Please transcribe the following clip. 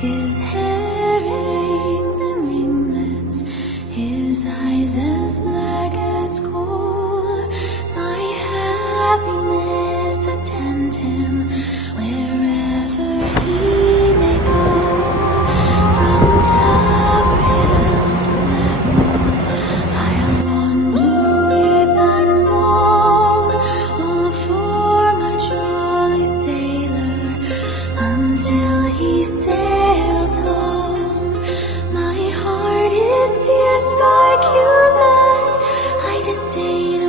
His hair it hangs in ringlets, his eyes as black as coal. My happiness attend him wherever he may go. From Tower Hill to Blackmore, I'll wander, weep and moan, all for my jolly sailor, until he sails home. My heart is pierced by Cupid, I disdain